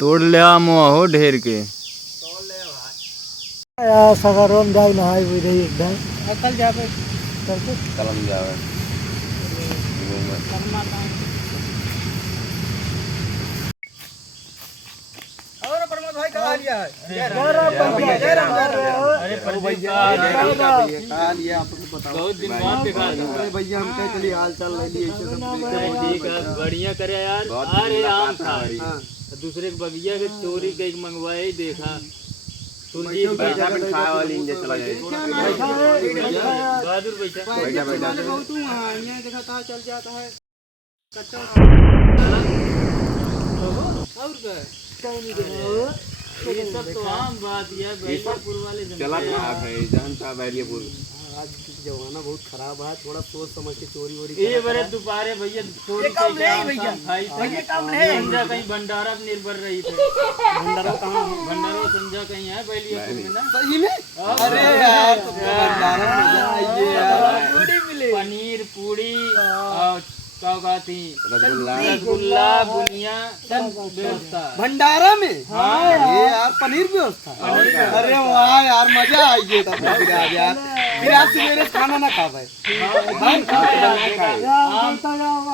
तोड़ ले हो ढेर के यार सगरों जाए ना हाई भी रही एकदम कल जावे कलम जावे और प्रमोद भाई का लिया है अरे भैया कहा लिया आपको बताओ बहुत दिन बाद देखा अरे भैया हम कहे चलिए हाल चाल ले लिए ठीक है बढ़िया करे यार अरे आम था दूसरे के बगिया के चोरी के मंगवाए ही देखा सुरजीत बैठा पे खाए वाली इंजे चला जाए बहादुर बैठा बैठा बहुत वहां यहां देखा था चल जाता है कच्चा और क्या ये सब तो आम बात है बैलियापुर वाले चला कहाँ है जानता बैलियापुर आज जमाना बहुत खराब है थोड़ा सोच समझ के चोरी वोरी ये बड़े दोपहरे भैया चोरी काम के नहीं भैया खाई ये काम नहीं संजा कहीं भंडारा में निर्भर रही थे भंडारा कहां भंडारा संजा कहीं है बैलियापुर में ना सही में अरे यार तो भंडारा मजा आइए यार पूरी मिले पनीर पूरी और क्या थी रसगुल्ला रसगुल्ला बुनिया सब व्यवस्था भंडारा में हाँ ये यार पनीर व्यवस्था अरे वाह यार मजा आई गया था फिर आज यार फिर आज सवेरे खाना ना खा पाए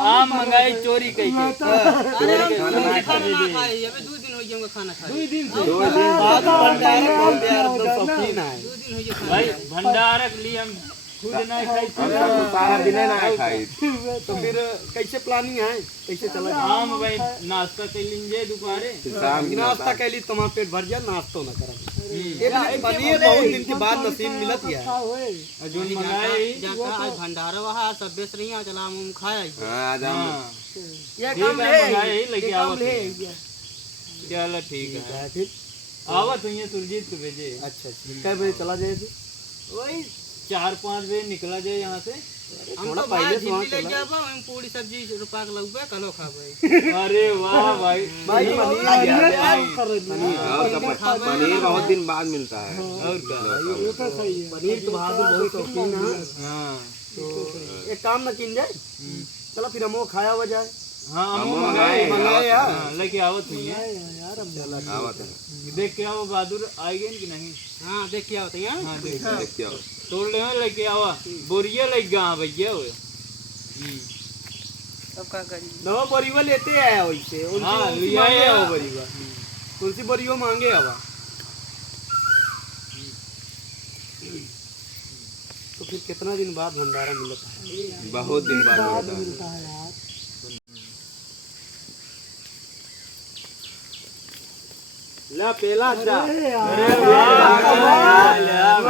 आम मंगाई चोरी कई दो दिन बाद भंडारा बहुत यार एकदम शौकीन है भाई भंडारा के लिए हम खुद नहीं खाई सारा दिन ना खाई तो फिर कैसे प्लानिंग है कैसे चला आम भाई नाश्ता कर लीजिए दोपहरे शाम की नाश्ता कैली तुम्हारा पेट भर जाए नाश्ता ना करा ये पनीर बहुत दिन के बाद नसीब मिलत है जो मंगाई भंडारा वहां सब बेच रही है चला हम खाया हां आज हम ये काम है लेके आओ चलो ठीक है फिर आवा तो ये सुरजीत को भेजे अच्छा कै बजे चला जाए वही 4-5 बजे निकला जाए यहाँ से हम तो पहले से वहां चला हम पूरी सब्जी रुपा के लगबे कलो खाबे अरे वाह भाई भाई पनीर बहुत दिन बाद मिलता है और क्या पनीर तो बहादुर बहुत शौकीन है हाँ तो एक काम ना किन जाए चलो फिर हम खाया हुआ जाए हाँ हम मंगाए यार लेके आओ थी यार आवत है देख के आओ बहादुर आएंगे कि नहीं हां देख के आओ तो यार हाँ देख देख के आओ तोड़ ले लेके आवा बोरिया लग गया भैया वो सब का करी नवा परिवा लेते आया वैसे हाँ उनसे लिया मांगे है आओ परिवा तुलसी परिवा मांगे आवा तो फिर कितना दिन बाद भंडारा मिलता है बहुत दिन बाद मिलता है यार ला पेला जा अरे वाह आराम से यार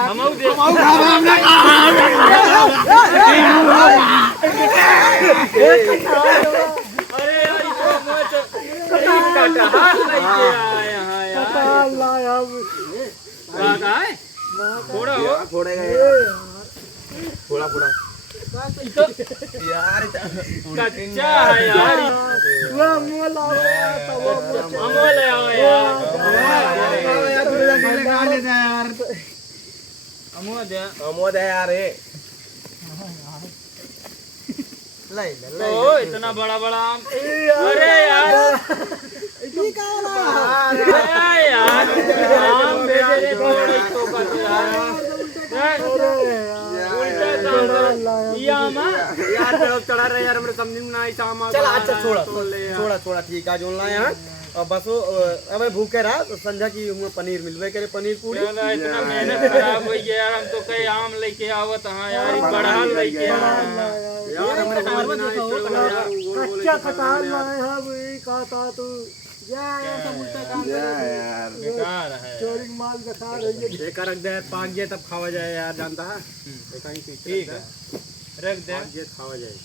हम दे अरे यार इसको मत काटा हाथ लेके आया हां यार अल्लाह यार का है थोड़ा हो फोड़ेगा यार फोड़ा फोड़ा यार कच्चा है यार वो मोला अमोल है यार अमोद है यार ये ओ इतना बड़ा बड़ा आम अरे यार अरे यार आम बेचे तो यार जब चढ़ा रहे यार हमरे समझ में ना आई सामा चल अच्छा छोड़ा ठीक है जोन लाए हैं और बस वो अब भूखे रहा तो संध्या की पनीर मिलवे करे पनीर पूरी इतना मेहनत खराब हो गया यार हम तो कई आम लेके आवत हां यार बड़ा लेके यार हमरे समझ में ना आई कच्चा कटार लाए हैं भाई कहता तू जा यार सब उल्टा काम यार बेकार है चोरी माल दिखा रही है एक रख दे पाक जाए तब खावा जाए यार जानता है ठीक है रख दे खावा जाए